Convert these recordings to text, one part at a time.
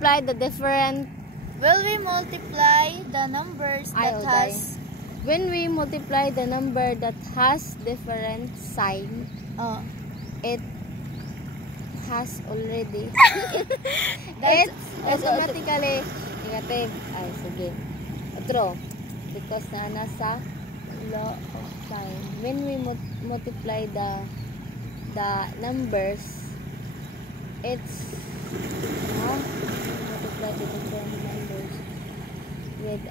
multiply the different Will we multiply the numbers that has when we multiply the number that has different sign, it has already it's automatically negative. Ay, sige. Otro. Because na nasa law of sign. When we multiply the numbers, it's multiply the different numbers with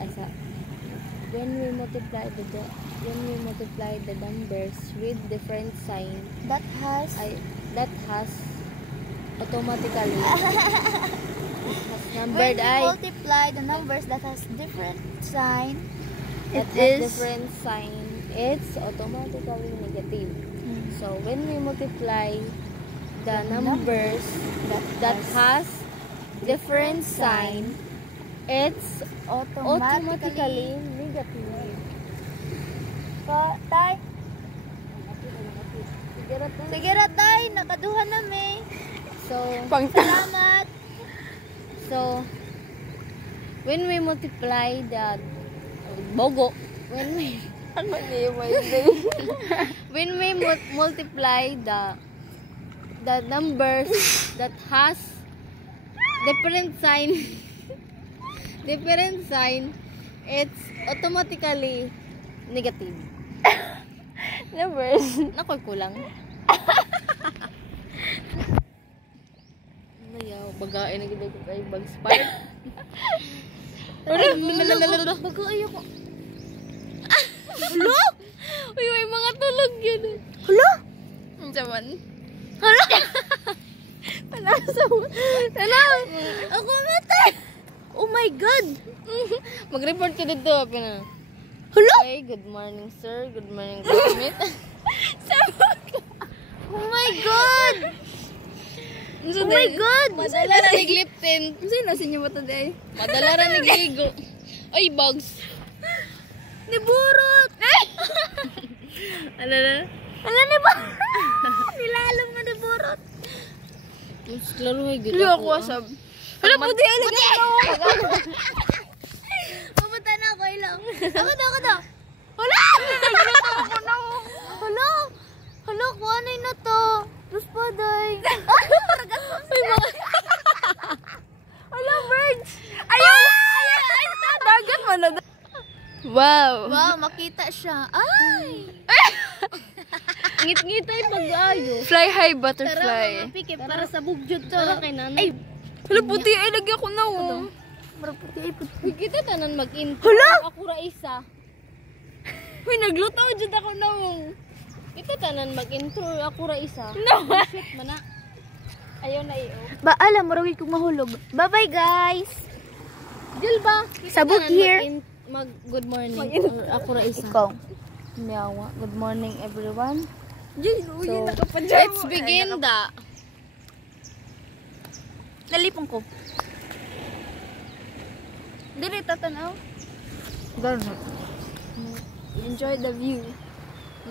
when we multiply the numbers with different sign, that has automatically numbered. When we multiply the numbers that has different sign, it's automatically negative. So when we multiply the numbers that has different sign, it's automatically negative. Tay. Sige ra tay, nakaduha na me. So, salamat. So, when we multiply the when we multiply the numbers that has different sign, it's automatically negative. Numbers. Nakoy kulang. Nayaw, bagain na gid ko kay bag spark. Bagaay ako. Hello? Uy, may mga tulog yun. Hello? Jaman. Hello? Hello? Ako mate. Oh my God. Mag-report ka dito. Hello? Okay, good morning sir. Good morning classmate. Oh my God. Oh my God. Madala ra nagliptin. Sino sinyo ba today? Madala ra nagligo. Ay, bugs. Niburot. Ano na? Ano ni ba? Nilalong na niburot. Klaro ay good ako asab. Hala, puti alam ako. Pupunta na ako ilang. Ako daw. Hala! Hala, kuanay na to. Terus pa, day. Uy, mga... Hala, birds. Ayun! Dagat mo na. Wow, Makita siya. Ay! ngit-ngitay pag-ayo. Fly high butterfly. Tara, pike para sa bugjod to. Tara kay nanay. Hala, puti ay lagyan ko na, oh. Para puti ay puti. Kita tanan mag-intro. Hala! Ako ra isa. Uy, naglutaw dyan ako na, oh. Kita tanan mag-intro. Ako ra isa. No! Shit, mana. Ayaw na iyo. Ba, alam mo, rawin kong mahulog. Bye-bye, guys! Jul ba? Kita Sabog tanan here. Good morning. Or ako ra isa. Ikaw. Miyawa. Good morning, everyone. So, let's begin Nalipong ko. Dili tatanaw. Ganun. Enjoy the view.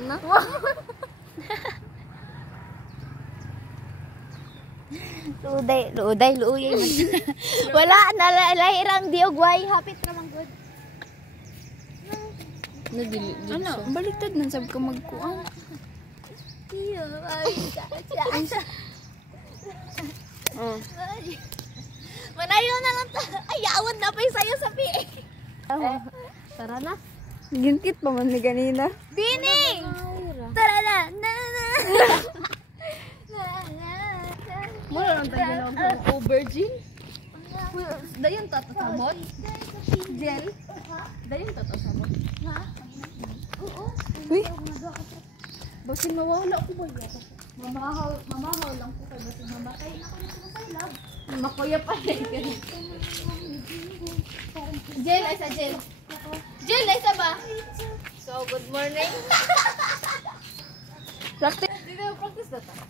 Na? Luuday. Wala, nalairang diogway. Hapit ka lang good. Ano? Baliktad nan sab ka magkuan. Iyo, ay. Manayo na lang ta. Ay, awad na pa yung sayo sa piye. Tara na. Ginkit pa man ni ganina. Bining! Tara na! Mula lang tayo ng aubergine. Dayon tatasabot. Gel. Dayon tatasabot. Oo. Uy. Basin mawala ko ba yun? Mamahaw lang ko kay basin mamatay na ko sa lab. Makuya pa rin. Gel ay sa gel. Gel ay sa ba? So, good morning. Practice. Dito practice na ta.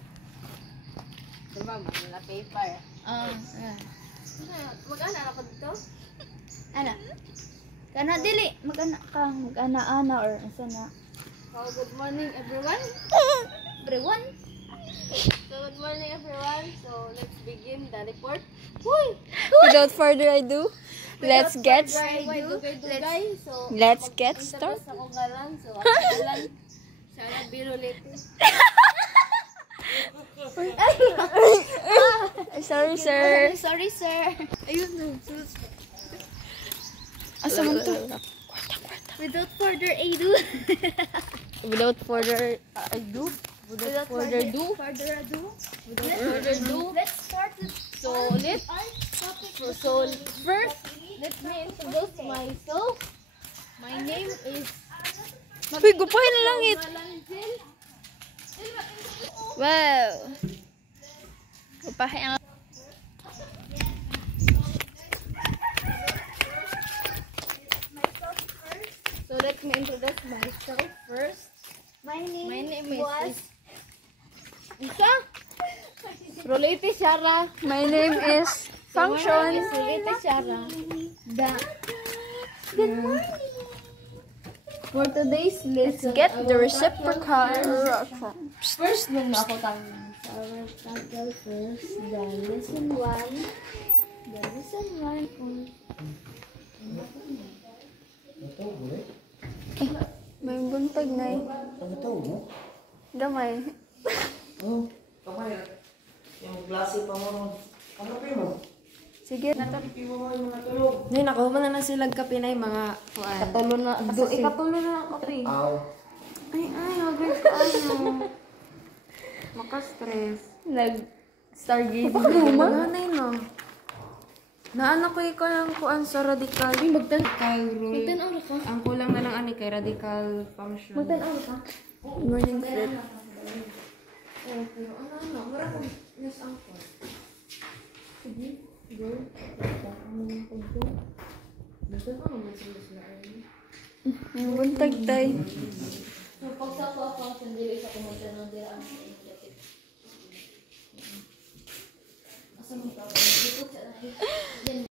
Diba, mga paper. Mag-ana na ko dito? Ana? Kana dili. Mag-ana or asa na. So, good morning everyone. Everyone? So, good morning everyone. So, let's begin the report. Without further ado, let's get So, let's get started. Sa akong ngalan. So, ako ngalan. Sarah Birulete. Sorry, sir. Sorry, sir. Ayun na. Asa man to? Without further ado. Without further ado. Without further ado. Let's start it. So, first, let me introduce myself. My name is... Uy, gupahin na langit. Wow. Gupahin ang... So, let me introduce myself first. My name is... Isa? Rolete Shara. My name is Function. Rolete Shara. Good morning. For today's lesson, Get the reciprocal. first nung ako tanong. Tagal first, the lesson 1. The lesson 1 May buntag na eh. Gamay. Oh, kamay. Yung klase pa mo. Ano pa mo? Sige. Nay, nakuha na sila kape na yung mga kuan. Katulo na. Ikatulo na ang kape. Aw. Ay, agree ko ano. Maka-stress. Nag-stargazing. Nanay no. Naanak ko ikaw ng kuan sa radical. Radical rule. Magtanaw ka. Ang kulang na lang ani kay radical function. Magtanaw ka. Morning fruit. Ano, mara ko yes angkor. May buntag tay. Pag sa ako, sandili sa kumanta ng dira ang Asa mo ka?